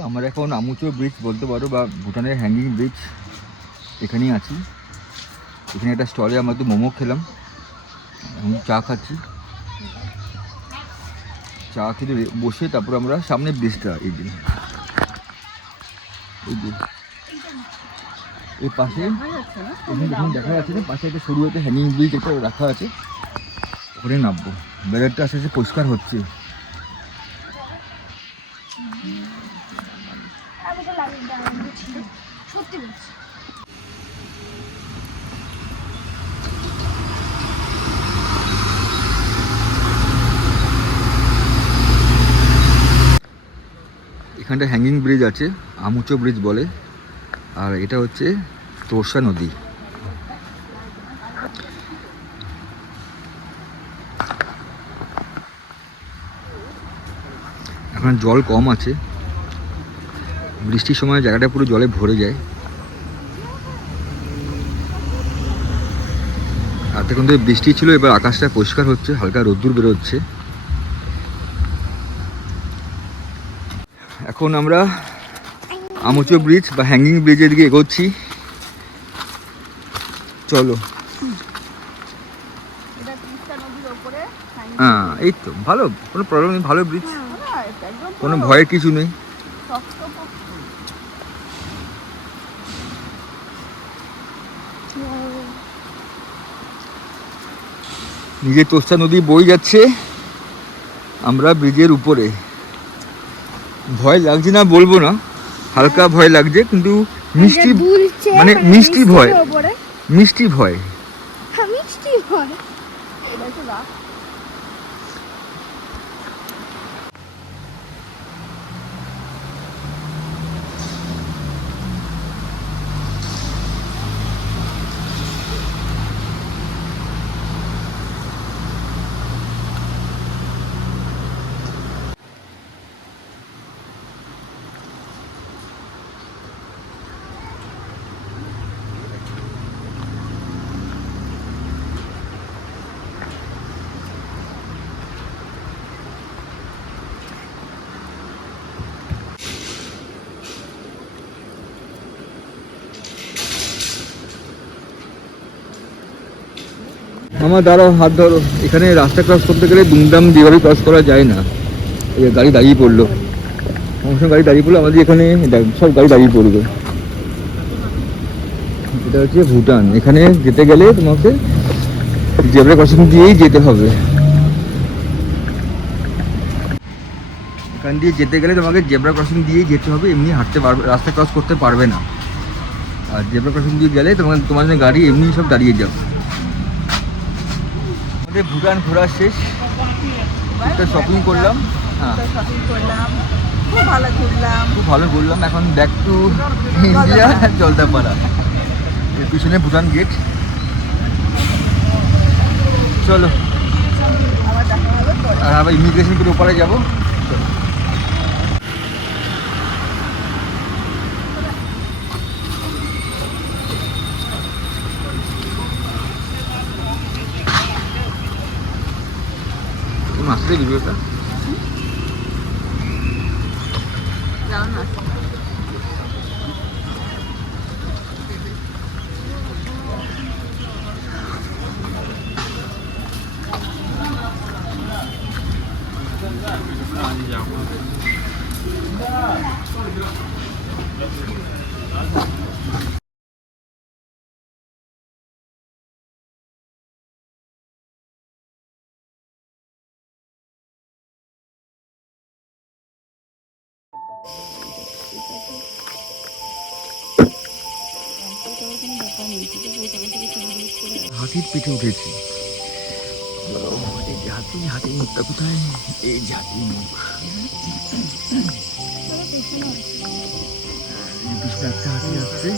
আমরা এখন আমুচো ব্রিজ বলতে পারো বা ভুটানের হ্যাঙ্গিং ব্রিজ এখানেই আছি। এখানে একটা স্টলে আমরা তো মোমো খেলাম, এখন চা খাচ্ছি। চা খেতে বসে তারপর আমরা সামনে ব্রিজটা এই যে এই পাশে এখন দেখা যাচ্ছে না, পাশে একটা সরু একটা হ্যাঙ্গিং ব্রিজ একটা রাখা আছে, ওখানে নামবো। ব্যারেটটা আস্তে আস্তে পরিষ্কার হচ্ছে। এখানটা হ্যাঙ্গিং ব্রিজ আছে, আমুচো ব্রিজ বলে, আর এটা হচ্ছে তোরসা নদী। এখন জল কম আছে, বৃষ্টির সময় জায়গাটা পুরো জলে ভরে যায়। আর তখন তো বৃষ্টি ছিল, এবার আকাশটা পরিষ্কার হচ্ছে, হালকা রোদ্দুর বেরোচ্ছে। এখন আমরা আমুচো ব্রিজ বা হ্যাঙ্গিং ব্রিজের দিকে এগোচ্ছি। চলো। হ্যাঁ এই তো ভালো, কোনো প্রবলেম নেই, ভালো ব্রিজ, কোনো ভয়ের কিছু নেই। নিজের তোষা নদী বই যাচ্ছে, আমরা ব্রিজের উপরে। ভয় লাগছে না বলবো না, হালকা ভয় লাগছে, কিন্তু মিষ্টি মানে মিষ্টি ভয়, মিষ্টি ভয়। আমার দাঁড়াও, হাত ধরো। এখানে রাস্তা ক্রস করতে গেলে দুমদাম যেভাবে ক্রস করা যায় না। এই গাড়ি দাঁড়িয়ে পড়লো, আমার গাড়ি দাঁড়িয়ে পড়লো, আমাদের এখানে সব গাড়ি দাঁড়িয়ে পড়বে। এটা হচ্ছে ভুটান। এখানে যেতে গেলে তোমাকে জেব্রা ক্রসিং দিয়েই যেতে হবে। এখান দিয়ে যেতে গেলে তোমাকে জেব্রা ক্রসিং দিয়েই যেতে হবে, এমনি হাঁটতে পারবে, রাস্তা ক্রস করতে পারবে না। আর জেব্রা ক্রসিং দিয়ে গেলে তোমার গাড়ি এমনি সব দাঁড়িয়ে যাবে। আমাদের ভুটান ঘোরা শেষ, একটা শপিং করলাম। হ্যাঁ খুব ভালো ঘুরলাম। এখন ব্যাক টু ইন্ডিয়া, জলদাপাড়া। এর পিছনে ভুটান গেট। চলো, আর আবার ইমিগ্রেশন করে ওপারে যাবো। আসলে ভিডিওটা হাতির পিঠে উঠেছি। এই যে হাতি, হাতির মুখটা কোথায়? এই যে হাতির মুখ, পিছনে একটা হাতি আসছে।